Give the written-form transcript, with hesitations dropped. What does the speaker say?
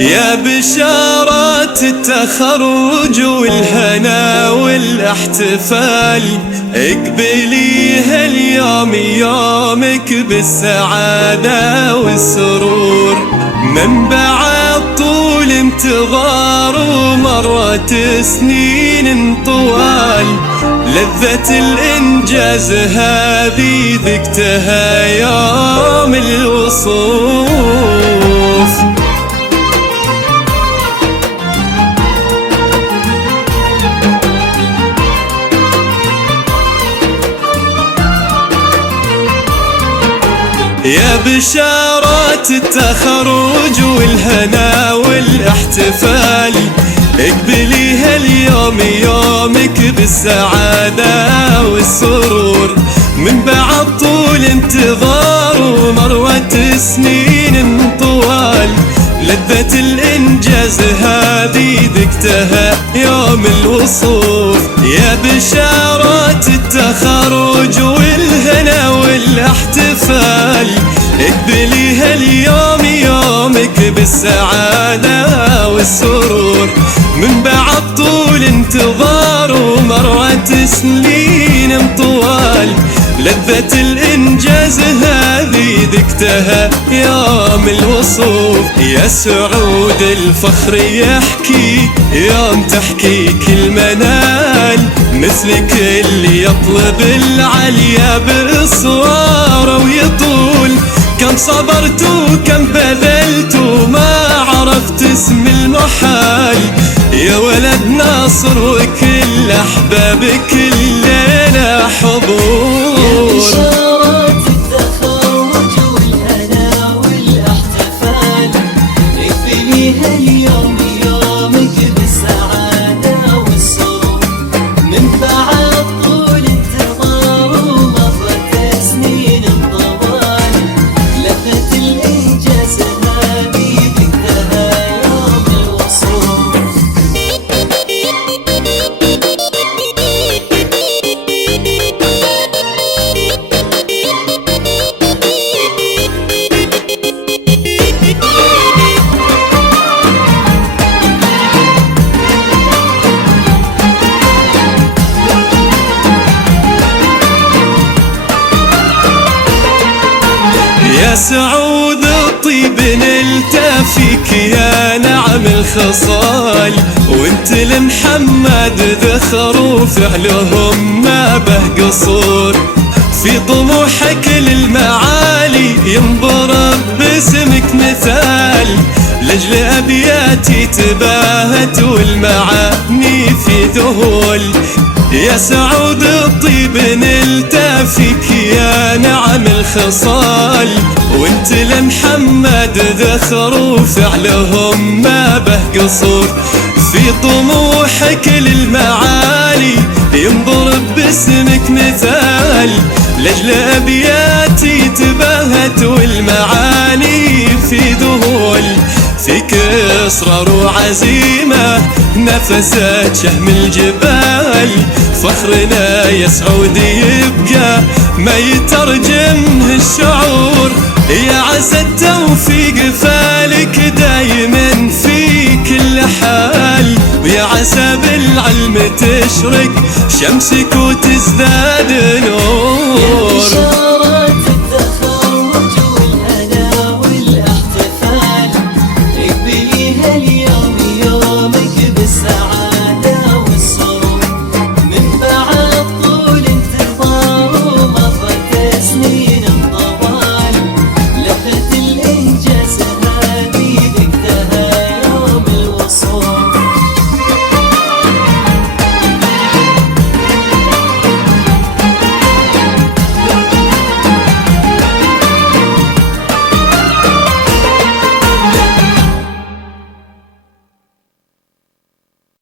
يا بشارات التخرج والهنا والاحتفال، اقبلي هاليوم يومك بالسعادة والسرور. من بعد طول انتظار ومرت سنين طوال، لذة الإنجاز هذه ذقتها يوم الوصوف. يا بشارات التخرج والهنا والاحتفال، اقبلي هاليوم يومك بالسعادة والسرور. من بعد طول انتظار ومرت سنين طوال، لذة الإنجاز هذه ذقتها يوم الوصوف. يا بشارات التخرج والهنا والاحتفال، اقبلي هاليوم يومك بالسعادة والسرور. من بعد طول انتظار ومرت سنين طوال، لذة الإنجاز هذه ذقتها يوم الوصوف. يا سعود الفخر يحكي يوم تحكيك المنال، مثلك اللي يطلب العليا بإصرار ويطول. كم صبرت وكم بذلت وما عرفت اسم المحال، يا ولد ناصر وكل أحبابك الليلة حضور. بشارات التخرج والهنا والاحتفال، اقبلي هاليوم يومك بالسعادة والسرور. من بعد طول انتظار ومرت سنين طوال، لذة الإنجاز هذه ذقتها يوم الوصول. يا سعود الطيب نلتفيك يا نعم الخصال، وانت لمحمد ذخر وفعلهم ما به قصور. في طموحك للمعالي ينضرب باسمك مثال، لجل أبياتي تباهت والمعاني في ذهول. يا سعود الطيب نلتفيك يا نعم الخصال، وانت لمحمد ذخر وفعلهم ما به قصور. في طموحك للمعالي ينضرب باسمك مثال، لجل أبياتي تباهت والمعاني في ذهول. فيك إصرار وعزيمة نفست شهم الجبال، فخرنا يا سعود يبقى ما يترجمه الشعور. يا عسى التوفيق فالك دايما في كل حال، ويا عسى بالعلم تشرق شمسك وتزداد نور.